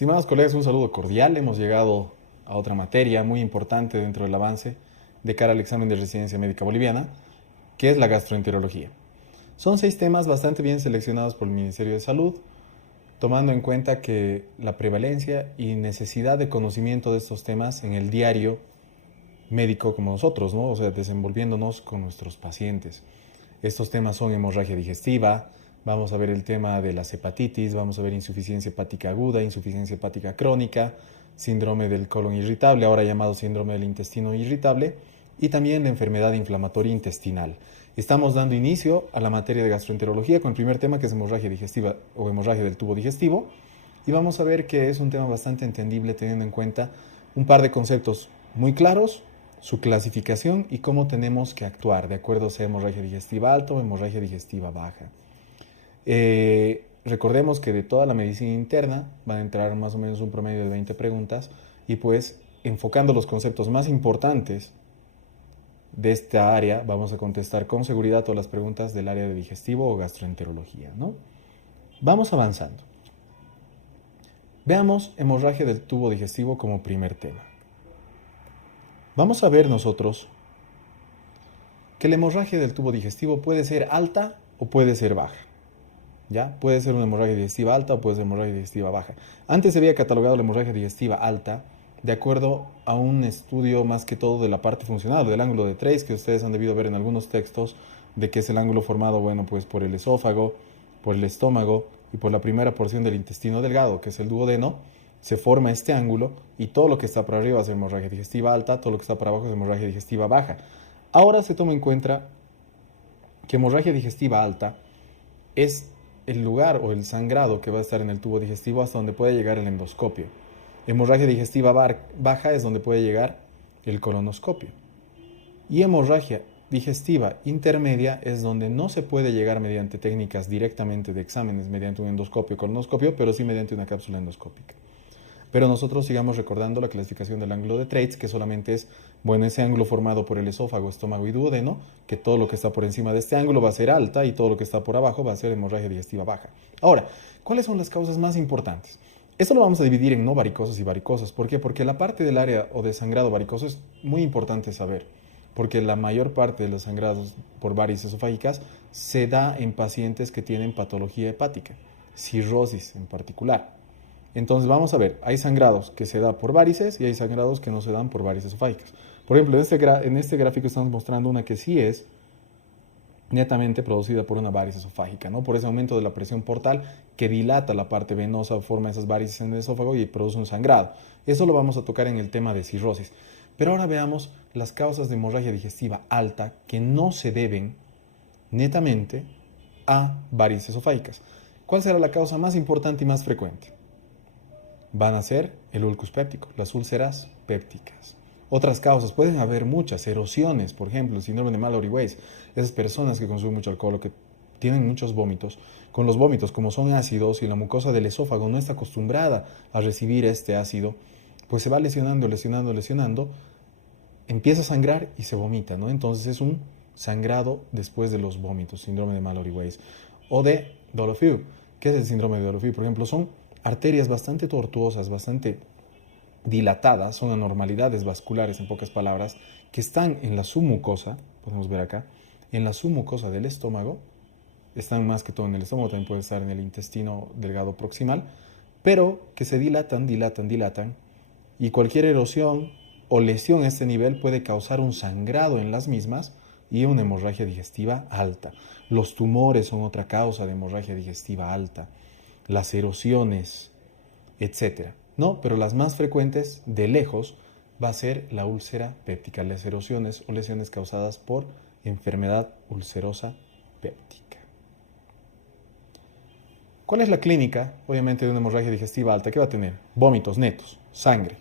Estimados colegas, un saludo cordial. Hemos llegado a otra materia muy importante dentro del avance de cara al examen de residencia médica boliviana, que es la gastroenterología. Son 6 temas bastante bien seleccionados por el Ministerio de Salud, tomando en cuenta que la prevalencia y necesidad de conocimiento de estos temas en el diario médico como nosotros, ¿no? O sea, desenvolviéndonos con nuestros pacientes. Estos temas son hemorragia digestiva, vamos a ver el tema de las hepatitis, vamos a ver insuficiencia hepática aguda, insuficiencia hepática crónica, síndrome del colon irritable, ahora llamado síndrome del intestino irritable, y también la enfermedad inflamatoria intestinal. Estamos dando inicio a la materia de gastroenterología con el primer tema, que es hemorragia digestiva o hemorragia del tubo digestivo, y vamos a ver que es un tema bastante entendible teniendo en cuenta un par de conceptos muy claros, su clasificación y cómo tenemos que actuar de acuerdo a sea hemorragia digestiva alta o hemorragia digestiva baja. Recordemos que de toda la medicina interna van a entrar más o menos un promedio de 20 preguntas y pues enfocando los conceptos más importantes de esta área vamos a contestar con seguridad todas las preguntas del área de digestivo o gastroenterología, ¿no? Vamos avanzando. Veamos hemorragia del tubo digestivo como primer tema. Vamos a ver nosotros que la hemorragia del tubo digestivo puede ser alta o puede ser baja. ¿Ya? Puede ser una hemorragia digestiva alta o puede ser hemorragia digestiva baja. Antes se había catalogado la hemorragia digestiva alta de acuerdo a un estudio más que todo de la parte funcional, del ángulo de Treis, que ustedes han debido ver en algunos textos, de que es el ángulo formado, bueno, pues por el esófago, por el estómago y por la primera porción del intestino delgado, que es el duodeno. Se forma este ángulo y todo lo que está por arriba es hemorragia digestiva alta, todo lo que está por abajo es hemorragia digestiva baja. Ahora se toma en cuenta que hemorragia digestiva alta es el lugar o el sangrado que va a estar en el tubo digestivo hasta donde puede llegar el endoscopio. Hemorragia digestiva baja es donde puede llegar el colonoscopio. Y hemorragia digestiva intermedia es donde no se puede llegar mediante técnicas directamente de exámenes, mediante un endoscopio o colonoscopio, pero sí mediante una cápsula endoscópica. Pero nosotros sigamos recordando la clasificación del ángulo de Treitz, que solamente es, bueno, ese ángulo formado por el esófago, estómago y duodeno, que todo lo que está por encima de este ángulo va a ser alta y todo lo que está por abajo va a ser hemorragia digestiva baja. Ahora, ¿cuáles son las causas más importantes? Esto lo vamos a dividir en no varicosas y varicosas. ¿Por qué? Porque la parte del área o de sangrado varicoso es muy importante saber, porque la mayor parte de los sangrados por varices esofágicas se da en pacientes que tienen patología hepática, cirrosis en particular. Entonces vamos a ver, hay sangrados que se da por varices y hay sangrados que no se dan por varices esofágicas. Por ejemplo, en este gráfico estamos mostrando una que sí es netamente producida por una varice esofágica, ¿no? Por ese aumento de la presión portal que dilata la parte venosa, forma esas varices en el esófago y produce un sangrado. Eso lo vamos a tocar en el tema de cirrosis. Pero ahora veamos las causas de hemorragia digestiva alta que no se deben netamente a varices esofágicas. ¿Cuál será la causa más importante y más frecuente? Van a ser el ulcus péptico, las úlceras pépticas. Otras causas, pueden haber muchas, erosiones, por ejemplo, el síndrome de Mallory-Weiss, esas personas que consumen mucho alcohol o que tienen muchos vómitos, con los vómitos, como son ácidos y la mucosa del esófago no está acostumbrada a recibir este ácido, pues se va lesionando, lesionando, lesionando, empieza a sangrar y se vomita, ¿no? Entonces es un sangrado después de los vómitos, síndrome de Mallory-Weiss. O de Dolofiu. ¿Qué es el síndrome de Dolofiu? Por ejemplo, son arterias bastante tortuosas, bastante dilatadas, son anormalidades vasculares en pocas palabras, que están en la submucosa, podemos ver acá, en la submucosa del estómago, están más que todo en el estómago, también puede estar en el intestino delgado proximal, pero que se dilatan, dilatan, dilatan, y cualquier erosión o lesión a este nivel puede causar un sangrado en las mismas y una hemorragia digestiva alta. Los tumores son otra causa de hemorragia digestiva alta, las erosiones, etcétera. No, pero las más frecuentes de lejos va a ser la úlcera péptica, las erosiones o lesiones causadas por enfermedad ulcerosa péptica. ¿Cuál es la clínica, obviamente, de una hemorragia digestiva alta? ¿Qué va a tener? Vómitos netos, sangre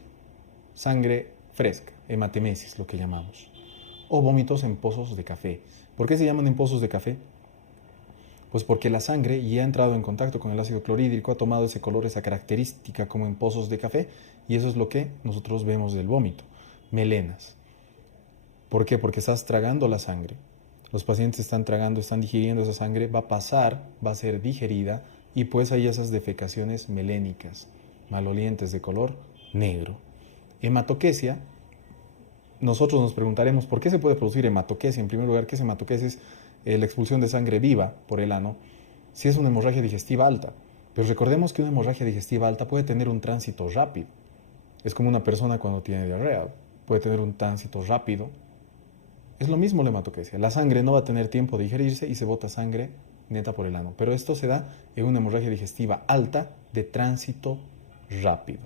fresca, hematemesis, lo que llamamos, o vómitos en pozos de café. ¿Por qué se llaman en pozos de café? Pues porque la sangre ya ha entrado en contacto con el ácido clorhídrico, ha tomado ese color, esa característica como en pozos de café, y eso es lo que nosotros vemos del vómito, melenas. ¿Por qué? Porque estás tragando la sangre. Los pacientes están tragando, están digiriendo esa sangre, va a pasar, va a ser digerida, y pues hay esas defecaciones melénicas. malolientes de color negro. Hematoquesia, nosotros nos preguntaremos por qué se puede producir hematoquesia. En primer lugar, ¿qué es hematoquesia? Es la expulsión de sangre viva por el ano, si es una hemorragia digestiva alta. Pero recordemos que una hemorragia digestiva alta puede tener un tránsito rápido. Es como una persona cuando tiene diarrea, puede tener un tránsito rápido. Es lo mismo la hematoquesia. La sangre no va a tener tiempo de digerirse y se bota sangre neta por el ano. Pero esto se da en una hemorragia digestiva alta de tránsito rápido.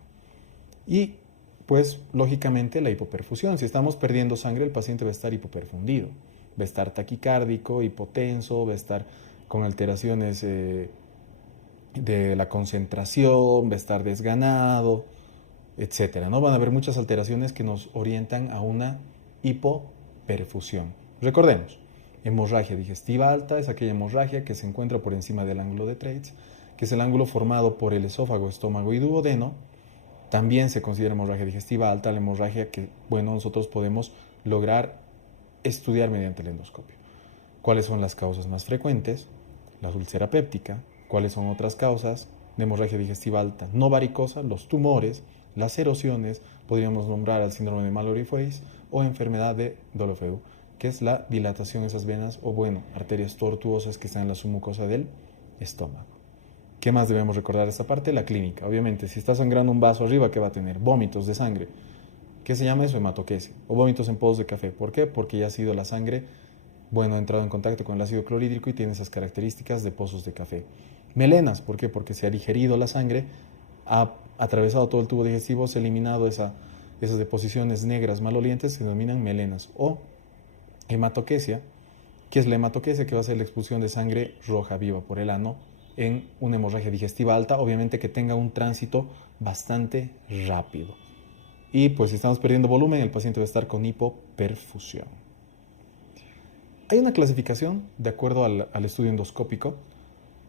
Y pues lógicamente la hipoperfusión. Si estamos perdiendo sangre, el paciente va a estar hipoperfundido, va a estar taquicárdico, hipotenso, va a estar con alteraciones de la concentración, va a estar desganado, etcétera, ¿no? Van a haber muchas alteraciones que nos orientan a una hipoperfusión. Recordemos, hemorragia digestiva alta es aquella hemorragia que se encuentra por encima del ángulo de Treitz, que es el ángulo formado por el esófago, estómago y duodeno. También se considera hemorragia digestiva alta la hemorragia que, bueno, nosotros podemos lograr estudiar mediante el endoscopio. ¿Cuáles son las causas más frecuentes? La úlcera péptica. ¿Cuáles son otras causas de hemorragia digestiva alta? No varicosa, los tumores, las erosiones, podríamos nombrar al síndrome de Mallory-Weiss o enfermedad de Dolopheu, que es la dilatación de esas venas o, bueno, arterias tortuosas que están en la submucosa del estómago. ¿Qué más debemos recordar de esta parte? La clínica. Obviamente, si está sangrando un vaso arriba, ¿qué va a tener? Vómitos de sangre. ¿Qué se llama eso? Hematoquesia. O vómitos en pozos de café. ¿Por qué? Porque ya ha sido la sangre, bueno, ha entrado en contacto con el ácido clorhídrico y tiene esas características de pozos de café. Melenas. ¿Por qué? Porque se ha digerido la sangre, ha atravesado todo el tubo digestivo, se ha eliminado esas deposiciones negras malolientes, se denominan melenas. O hematoquesia. ¿Qué es la hematoquesia? Que va a ser la expulsión de sangre roja viva por el ano en una hemorragia digestiva alta, obviamente que tenga un tránsito bastante rápido. Y pues si estamos perdiendo volumen, el paciente va a estar con hipoperfusión. Hay una clasificación, de acuerdo al estudio endoscópico,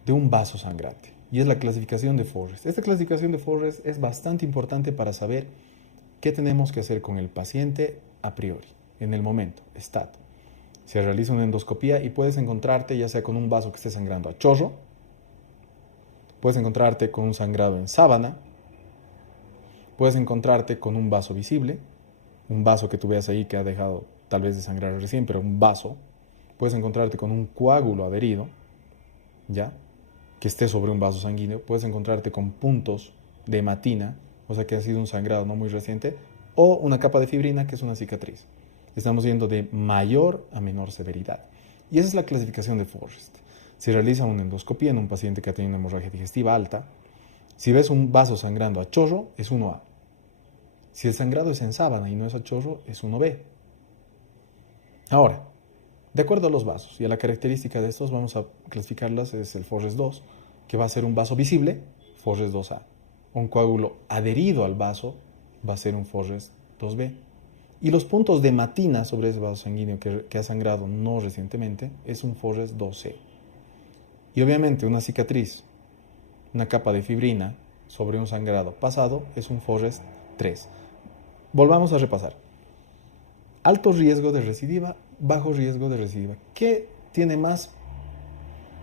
de un vaso sangrante, y es la clasificación de Forrest. Esta clasificación de Forrest es bastante importante para saber qué tenemos que hacer con el paciente a priori, en el momento, stat. Se realiza una endoscopía y puedes encontrarte ya sea con un vaso que esté sangrando a chorro, puedes encontrarte con un sangrado en sábana, puedes encontrarte con un vaso visible, un vaso que tú veas ahí que ha dejado tal vez de sangrar recién, pero un vaso. Puedes encontrarte con un coágulo adherido, ¿ya? Que esté sobre un vaso sanguíneo. Puedes encontrarte con puntos de hematina, o sea que ha sido un sangrado no muy reciente, o una capa de fibrina que es una cicatriz. Estamos yendo de mayor a menor severidad. Y esa es la clasificación de Forrest. Se realiza una endoscopía en un paciente que ha tenido una hemorragia digestiva alta. Si ves un vaso sangrando a chorro, es 1A. Si el sangrado es en sábana y no es a chorro, es 1B. Ahora, de acuerdo a los vasos y a la característica de estos, vamos a clasificarlas. Es el Forrest 2, que va a ser un vaso visible, Forrest 2A. Un coágulo adherido al vaso va a ser un Forrest 2B. Y los puntos de hematina sobre ese vaso sanguíneo que ha sangrado no recientemente es un Forrest 2C. Y obviamente una cicatriz, una capa de fibrina sobre un sangrado pasado es un Forrest 3. Volvamos a repasar. Alto riesgo de recidiva, bajo riesgo de recidiva. ¿Qué tiene más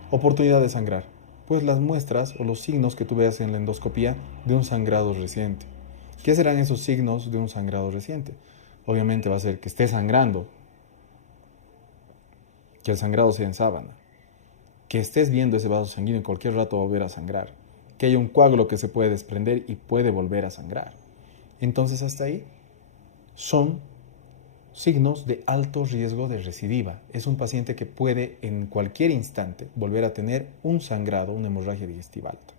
oportunidad de sangrar? Pues las muestras o los signos que tú veas en la endoscopía de un sangrado reciente. ¿Qué serán esos signos de un sangrado reciente? Obviamente va a ser que esté sangrando, que el sangrado sea en sábana, que estés viendo ese vaso sanguíneo en cualquier rato va a volver a sangrar, que haya un coágulo que se puede desprender y puede volver a sangrar. Entonces hasta ahí son signos de alto riesgo de recidiva. Es un paciente que puede en cualquier instante volver a tener un sangrado, una hemorragia digestiva alta.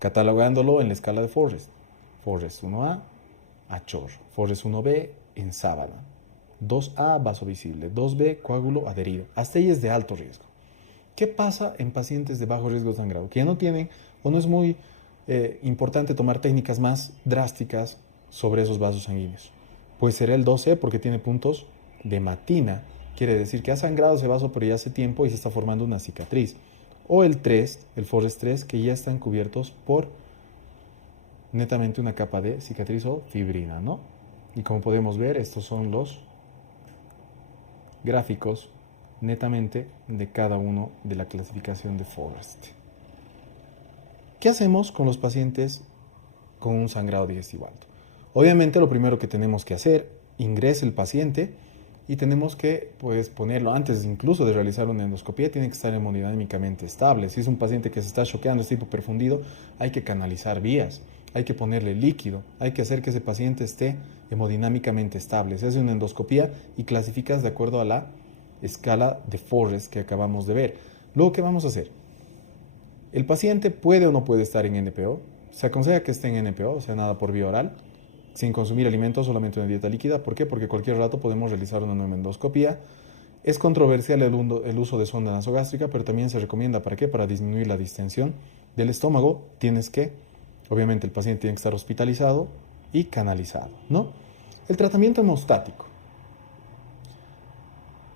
Catalogándolo en la escala de Forrest. Forrest 1A, a chorro. Forrest 1B, en sábana. 2A, vaso visible. 2B, coágulo adherido. Hasta ahí es de alto riesgo. ¿Qué pasa en pacientes de bajo riesgo de sangrado? Que ya no tienen o no es muy importante tomar técnicas más drásticas sobre esos vasos sanguíneos. Pues será el 2C porque tiene puntos de hematina. Quiere decir que ha sangrado ese vaso pero ya hace tiempo y se está formando una cicatriz. O el 3, el Forrest 3, que ya están cubiertos por netamente una capa de cicatriz o fibrina, ¿no? Y como podemos ver, estos son los gráficos netamente de cada uno de la clasificación de Forrest. ¿Qué hacemos con los pacientes con un sangrado digestivo alto. Obviamente lo primero que tenemos que hacer, ingresa el paciente y tenemos que ponerlo antes incluso de realizar una endoscopía, tiene que estar hemodinámicamente estable. Si es un paciente que se está choqueando, está hipoperfundido, hay que canalizar vías, hay que ponerle líquido, hay que hacer que ese paciente esté hemodinámicamente estable. Se hace una endoscopía y clasificas de acuerdo a la escala de Forrest que acabamos de ver. Luego, ¿qué vamos a hacer? El paciente puede o no puede estar en NPO. Se aconseja que esté en NPO, o sea, nada por vía oral, sin consumir alimentos, solamente una dieta líquida. ¿Por qué? Porque cualquier rato podemos realizar una nueva endoscopía. Es controversial el uso de sonda nasogástrica, pero también se recomienda. ¿Para qué? Para disminuir la distensión del estómago. Obviamente el paciente tiene que estar hospitalizado y canalizado, ¿no? El tratamiento hemostático.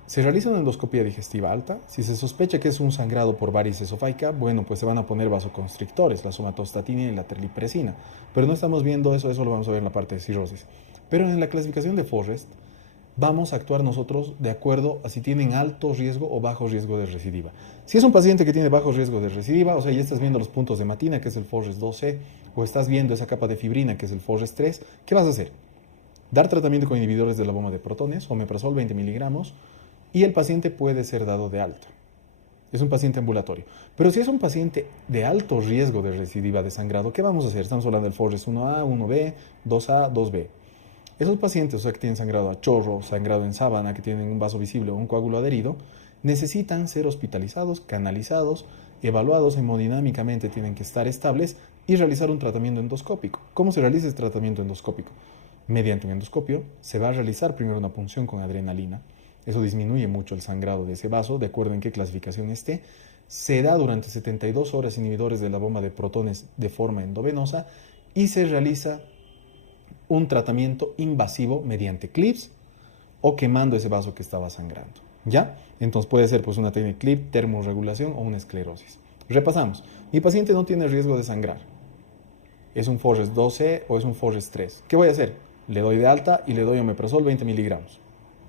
Se realiza una endoscopía digestiva alta. Si se sospecha que es un sangrado por varices esofágica, bueno, pues se van a poner vasoconstrictores, la somatostatina y la terlipresina. Pero no estamos viendo eso lo vamos a ver en la parte de cirrosis. Pero en la clasificación de Forrest, vamos a actuar nosotros de acuerdo a si tienen alto riesgo o bajo riesgo de recidiva. Si es un paciente que tiene bajo riesgo de recidiva, o sea, ya estás viendo los puntos de Matina, que es el Forrest 2C, o estás viendo esa capa de fibrina, que es el Forrest 3, ¿qué vas a hacer? Dar tratamiento con inhibidores de la bomba de protones, omeprazol 20 miligramos, y el paciente puede ser dado de alta. Es un paciente ambulatorio. Pero si es un paciente de alto riesgo de recidiva de sangrado, ¿qué vamos a hacer? Estamos hablando del Forrest 1A, 1B, 2A, 2B. Esos pacientes, o sea, que tienen sangrado a chorro, sangrado en sábana, que tienen un vaso visible o un coágulo adherido, necesitan ser hospitalizados, canalizados, evaluados hemodinámicamente, tienen que estar estables y realizar un tratamiento endoscópico. ¿Cómo se realiza este tratamiento endoscópico? Mediante un endoscopio se va a realizar primero una punción con adrenalina. Eso disminuye mucho el sangrado de ese vaso, de acuerdo en qué clasificación esté. Se da durante 72 horas inhibidores de la bomba de protones de forma endovenosa y se realiza un tratamiento invasivo mediante clips o quemando ese vaso que estaba sangrando. ¿Ya? Entonces puede ser pues una técnica clip, termorregulación o una esclerosis. Repasamos. Mi paciente no tiene riesgo de sangrar. Es un Forrest 12 o es un Forrest 3. ¿Qué voy a hacer? Le doy de alta y le doy omeprazol 20 miligramos.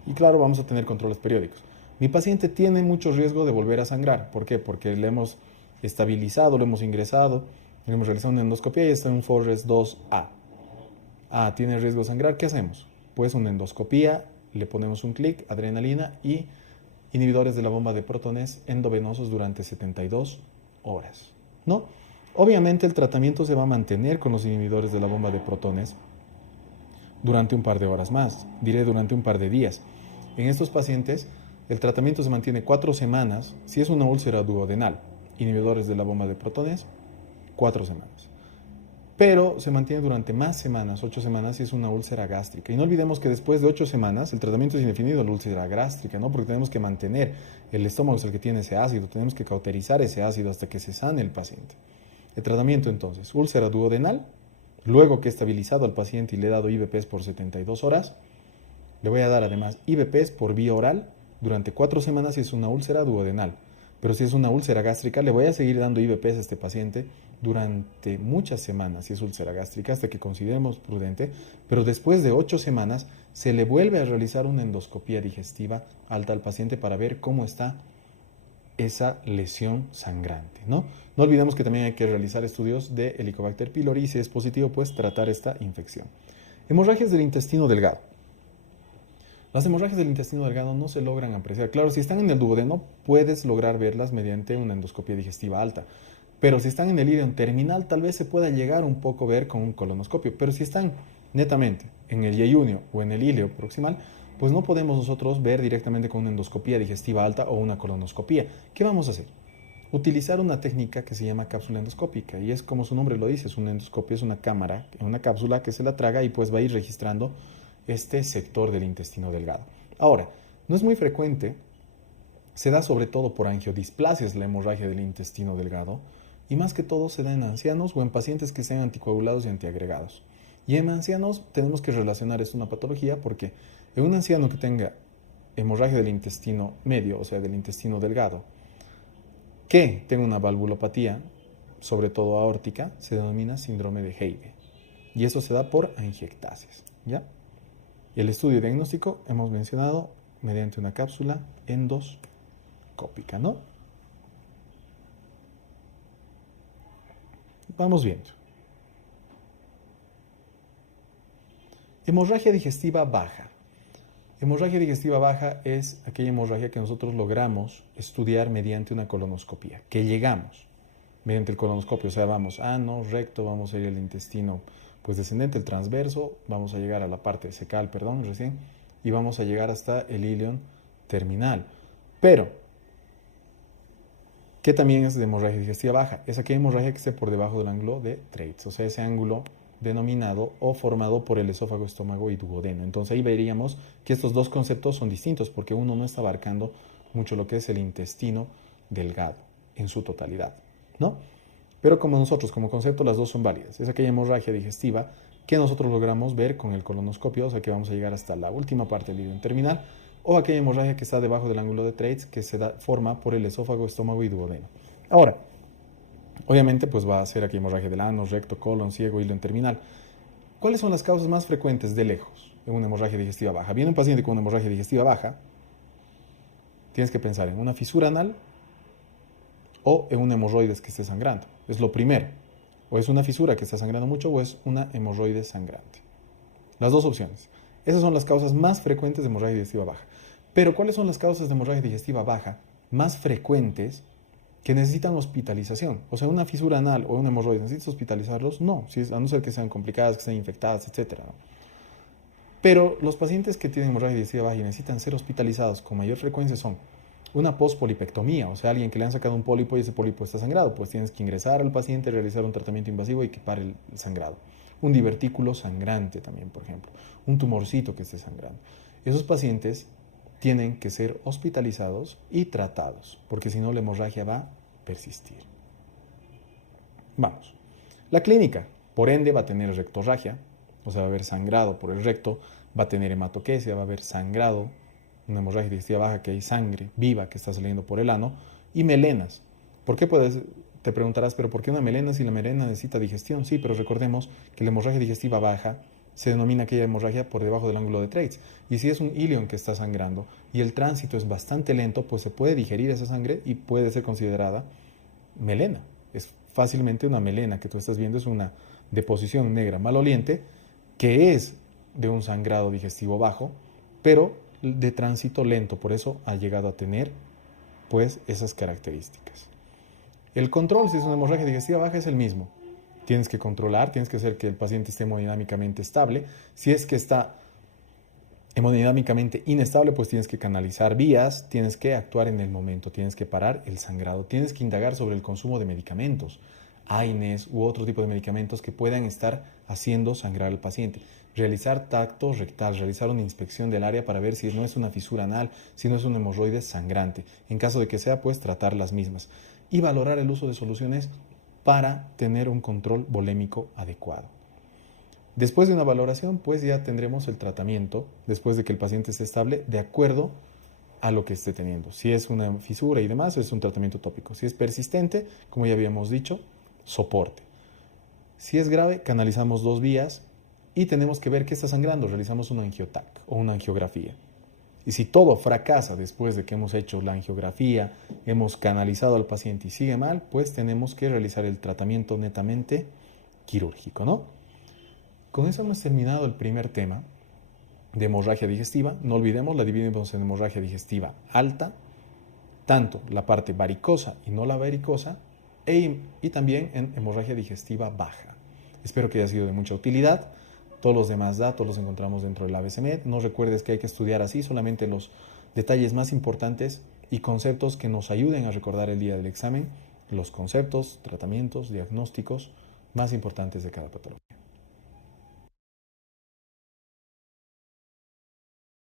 Y claro, vamos a tener controles periódicos. Mi paciente tiene mucho riesgo de volver a sangrar. ¿Por qué? Porque le hemos estabilizado, lo hemos ingresado, le hemos realizado una endoscopia y está en un Forrest 2A. Tiene riesgo de sangrar. ¿Qué hacemos? Pues una endoscopía, le ponemos un clic, adrenalina y inhibidores de la bomba de protones endovenosos durante 72 horas. ¿No? Obviamente el tratamiento se va a mantener con los inhibidores de la bomba de protones durante un par de horas más, diré durante un par de días. En estos pacientes, el tratamiento se mantiene 4 semanas, si es una úlcera duodenal, inhibidores de la bomba de protones, 4 semanas. Pero se mantiene durante más semanas, 8 semanas, si es una úlcera gástrica. Y no olvidemos que después de 8 semanas, el tratamiento es indefinido la úlcera gástrica, ¿no? Porque tenemos que mantener, el estómago es el que tiene ese ácido, tenemos que cauterizar ese ácido hasta que se sane el paciente. El tratamiento entonces, úlcera duodenal, luego que he estabilizado al paciente y le he dado IVPs por 72 horas, le voy a dar además IVPs por vía oral durante 4 semanas si es una úlcera duodenal. Pero si es una úlcera gástrica, le voy a seguir dando IVPs a este paciente durante muchas semanas, si es úlcera gástrica, hasta que consideremos prudente. Pero después de 8 semanas, se le vuelve a realizar una endoscopía digestiva alta al paciente para ver cómo está esa lesión sangrante, ¿no? No olvidemos que también hay que realizar estudios de Helicobacter pylori y si es positivo, pues tratar esta infección. Hemorragias del intestino delgado. Las hemorragias del intestino delgado no se logran apreciar. Claro, si están en el duodeno, puedes lograr verlas mediante una endoscopia digestiva alta. Pero si están en el ileum terminal, tal vez se pueda llegar un poco a ver con un colonoscopio. Pero si están netamente en el yeyunio o en el ileo proximal, pues no podemos nosotros ver directamente con una endoscopia digestiva alta o una colonoscopia. ¿Qué vamos a hacer? Utilizar una técnica que se llama cápsula endoscópica y es como su nombre lo dice, es una endoscopia, es una cámara, una cápsula que se la traga y pues va a ir registrando este sector del intestino delgado. Ahora, no es muy frecuente, se da sobre todo por angiodisplasias la hemorragia del intestino delgado y más que todo se da en ancianos o en pacientes que sean anticoagulados y antiagregados. Y en ancianos tenemos que relacionar esto a una patología porque en un anciano que tenga hemorragia del intestino medio, o sea, del intestino delgado, que tenga una valvulopatía, sobre todo aórtica, se denomina síndrome de Heibe. Y eso se da por angiectasias, ¿ya? Y el estudio diagnóstico hemos mencionado mediante una cápsula endoscópica, ¿no? Vamos viendo. Hemorragia digestiva baja. Hemorragia digestiva baja es aquella hemorragia que nosotros logramos estudiar mediante una colonoscopia, que llegamos mediante el colonoscopio, o sea, vamos ano, recto, vamos a ir al intestino pues descendente, el transverso, vamos a llegar a la parte cecal, recién, y vamos a llegar hasta el ilion terminal. Pero, ¿qué también es de hemorragia digestiva baja? Es aquella hemorragia que esté por debajo del ángulo de Treitz, o sea, ese ángulo denominado o formado por el esófago, estómago y duodeno. Entonces ahí veríamos que estos dos conceptos son distintos porque uno no está abarcando mucho lo que es el intestino delgado en su totalidad, ¿no? Pero como nosotros, como concepto, las dos son válidas. Es aquella hemorragia digestiva que nosotros logramos ver con el colonoscopio, o sea que vamos a llegar hasta la última parte del ilion terminal, o aquella hemorragia que está debajo del ángulo de Treitz, que se forma por el esófago, estómago y duodeno. Ahora, obviamente, pues va a ser aquella hemorragia del ano, recto, colon, ciego, ilion terminal. ¿Cuáles son las causas más frecuentes de lejos en una hemorragia digestiva baja? Viene un paciente con una hemorragia digestiva baja, tienes que pensar en una fisura anal o en un hemorroides que esté sangrando. Es lo primero. O es una fisura que está sangrando mucho o es una hemorroides sangrante. Las dos opciones. Esas son las causas más frecuentes de hemorragia digestiva baja. Pero ¿cuáles son las causas de hemorragia digestiva baja más frecuentes que necesitan hospitalización? O sea, una fisura anal o un hemorroides, ¿necesitas hospitalizarlos? No, a no ser que sean complicadas, que sean infectadas, etc. ¿no? Pero los pacientes que tienen hemorragia digestiva baja y necesitan ser hospitalizados con mayor frecuencia son una pospolipectomía, o sea, alguien que le han sacado un pólipo y ese pólipo está sangrado, pues tienes que ingresar al paciente, realizar un tratamiento invasivo y que pare el sangrado. Un divertículo sangrante también, por ejemplo, un tumorcito que esté sangrando. Esos pacientes tienen que ser hospitalizados y tratados, porque si no la hemorragia va a persistir. Vamos. La clínica, por ende, va a tener rectorragia, o sea, va a haber sangrado por el recto, va a tener hematoquesia, va a haber sangrado, una hemorragia digestiva baja que hay sangre viva que está saliendo por el ano, y melenas. ¿Por qué te preguntarás, pero por qué una melena si la melena necesita digestión? Sí, pero recordemos que la hemorragia digestiva baja se denomina aquella hemorragia por debajo del ángulo de Treitz. Y si es un ilion que está sangrando y el tránsito es bastante lento, pues se puede digerir esa sangre y puede ser considerada melena. Es fácilmente una melena que tú estás viendo, es una deposición negra maloliente que es de un sangrado digestivo bajo, pero de tránsito lento, por eso ha llegado a tener pues esas características. El control, si es una hemorragia digestiva baja, es el mismo. Tienes que controlar, tienes que hacer que el paciente esté hemodinámicamente estable. Si es que está hemodinámicamente inestable, pues tienes que canalizar vías, tienes que actuar en el momento, tienes que parar el sangrado, tienes que indagar sobre el consumo de medicamentos, AINES u otro tipo de medicamentos que puedan estar haciendo sangrar al paciente. Realizar tacto rectal, realizar una inspección del área para ver si no es una fisura anal, si no es un hemorroide sangrante. En caso de que sea, pues tratar las mismas. Y valorar el uso de soluciones para tener un control volémico adecuado. Después de una valoración, pues ya tendremos el tratamiento, después de que el paciente esté estable, de acuerdo a lo que esté teniendo. Si es una fisura y demás, es un tratamiento tópico. Si es persistente, como ya habíamos dicho, soporte. Si es grave, canalizamos 2 vías y tenemos que ver qué está sangrando. Realizamos un angiotac o una angiografía. Y si todo fracasa después de que hemos hecho la angiografía, hemos canalizado al paciente y sigue mal, pues tenemos que realizar el tratamiento netamente quirúrgico, ¿no? Con eso hemos terminado el primer tema de hemorragia digestiva. No olvidemos, la dividimos en hemorragia digestiva alta, tanto la parte varicosa y no la varicosa, y también en hemorragia digestiva baja. Espero que haya sido de mucha utilidad. Todos los demás datos los encontramos dentro del ABCMed. No recuerdes que hay que estudiar así solamente los detalles más importantes y conceptos que nos ayuden a recordar el día del examen, los conceptos, tratamientos, diagnósticos más importantes de cada patología.